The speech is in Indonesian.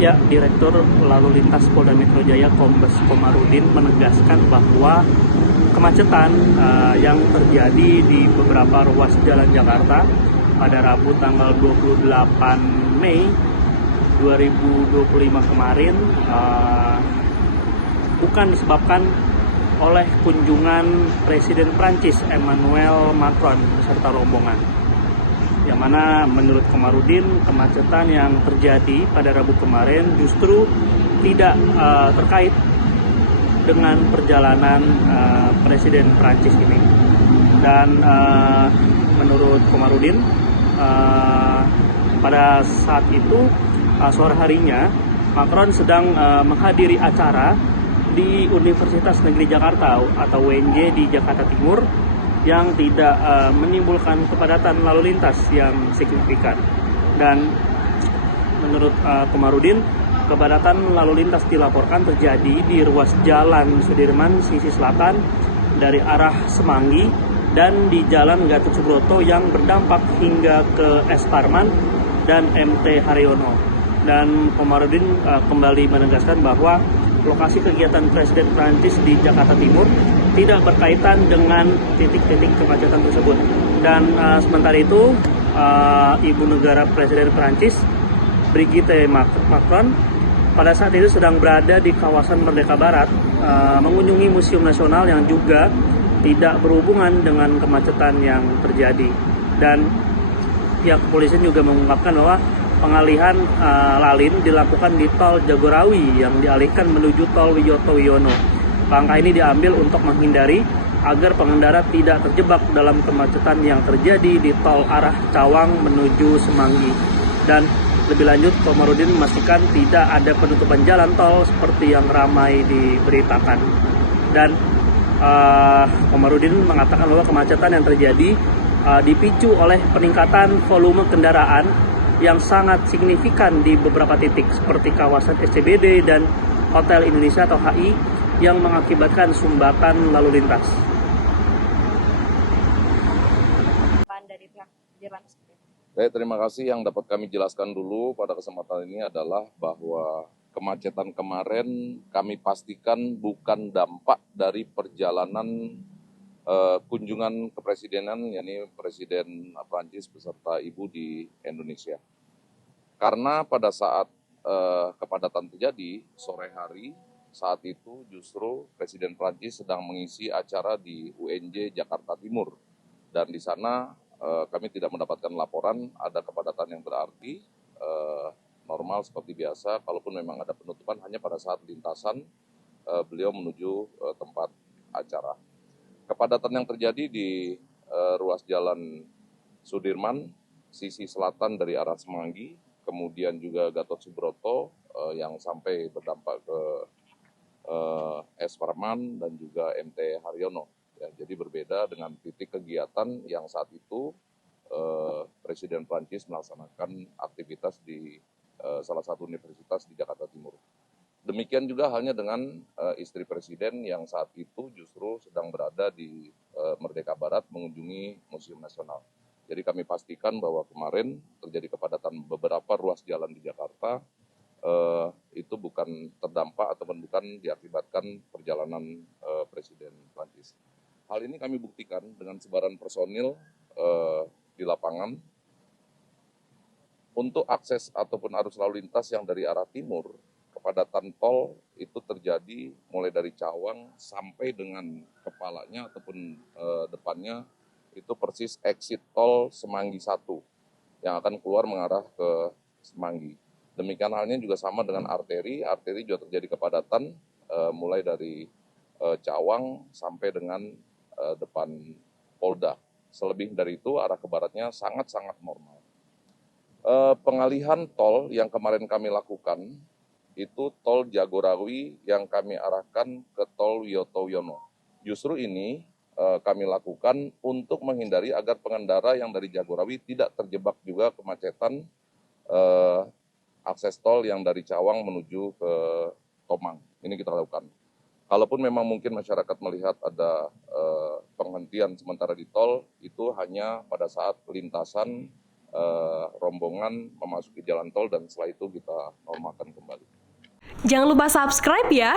Ya, Direktur Lalu Lintas Polda Metro Jaya Kombes Komarudin menegaskan bahwa kemacetan yang terjadi di beberapa ruas jalan Jakarta pada Rabu tanggal 28 Mei 2025 kemarin bukan disebabkan oleh kunjungan Presiden Prancis Emmanuel Macron beserta rombongan. Yang mana menurut Komarudin kemacetan yang terjadi pada Rabu kemarin justru tidak terkait dengan perjalanan Presiden Prancis ini. Dan menurut Komarudin pada saat itu sore harinya Macron sedang menghadiri acara di Universitas Negeri Jakarta atau UNJ di Jakarta Timur yang tidak menimbulkan kepadatan lalu lintas yang signifikan. Dan menurut Komarudin, kepadatan lalu lintas dilaporkan terjadi di ruas Jalan Sudirman sisi selatan dari arah Semanggi dan di Jalan Gatot Subroto yang berdampak hingga ke S. Parman dan MT Haryono. Dan Komarudin kembali menegaskan bahwa lokasi kegiatan Presiden Prancis di Jakarta Timur tidak berkaitan dengan titik-titik kemacetan tersebut. Dan sementara itu, Ibu Negara Presiden Prancis, Brigitte Macron, pada saat itu sedang berada di kawasan Merdeka Barat, mengunjungi Museum Nasional yang juga tidak berhubungan dengan kemacetan yang terjadi. Dan pihak kepolisian juga mengungkapkan bahwa pengalihan lalin dilakukan di tol Jagorawi yang dialihkan menuju tol Wiyoto Wiono. Langkah ini diambil untuk menghindari agar pengendara tidak terjebak dalam kemacetan yang terjadi di tol arah Cawang menuju Semanggi. Dan lebih lanjut, Komarudin memastikan tidak ada penutupan jalan tol seperti yang ramai diberitakan. Dan Komarudin mengatakan bahwa kemacetan yang terjadi dipicu oleh peningkatan volume kendaraan yang sangat signifikan di beberapa titik seperti kawasan SCBD dan Hotel Indonesia atau HI yang mengakibatkan sumbatan lalu lintas. Baik, terima kasih. Yang dapat kami jelaskan dulu pada kesempatan ini adalah bahwa kemacetan kemarin kami pastikan bukan dampak dari perjalanan kunjungan kepresidenan, yakni Presiden Prancis beserta Ibu di Indonesia. Karena pada saat kepadatan terjadi sore hari, saat itu justru Presiden Prancis sedang mengisi acara di UNJ Jakarta Timur. Dan di sana kami tidak mendapatkan laporan ada kepadatan yang berarti, normal seperti biasa. Kalaupun memang ada penutupan hanya pada saat lintasan beliau menuju tempat acara. Kepadatan yang terjadi di ruas Jalan Sudirman, sisi selatan dari arah Semanggi, kemudian juga Gatot Subroto yang sampai berdampak ke S. Parman dan juga MT Haryono. Ya, jadi berbeda dengan titik kegiatan yang saat itu Presiden Prancis melaksanakan aktivitas di salah satu universitas di Jakarta Timur. Demikian juga halnya dengan istri Presiden yang saat itu justru sedang berada di Merdeka Barat mengunjungi Museum Nasional. Jadi kami pastikan bahwa kemarin terjadi kepadatan beberapa ruas jalan di Jakarta, itu bukan terdampak ataupun bukan diakibatkan perjalanan Presiden Prancis. Hal ini kami buktikan dengan sebaran personil di lapangan untuk akses ataupun arus lalu lintas yang dari arah timur. Kepadatan tol itu terjadi mulai dari Cawang sampai dengan kepalanya ataupun depannya itu persis exit tol Semanggi 1 yang akan keluar mengarah ke Semanggi. Demikian halnya juga sama dengan arteri juga terjadi kepadatan mulai dari Cawang sampai dengan depan Polda. Selebih dari itu arah ke baratnya sangat-sangat normal. Pengalihan tol yang kemarin kami lakukan itu tol Jagorawi yang kami arahkan ke tol Wiyoto Wiono. Justru ini kami lakukan untuk menghindari agar pengendara yang dari Jagorawi tidak terjebak juga kemacetan akses tol yang dari Cawang menuju ke Tomang. Ini kita lakukan. Kalaupun memang mungkin masyarakat melihat ada penghentian sementara di tol, itu hanya pada saat lintasan rombongan memasuki jalan tol dan setelah itu kita normalkan kembali. Jangan lupa subscribe ya.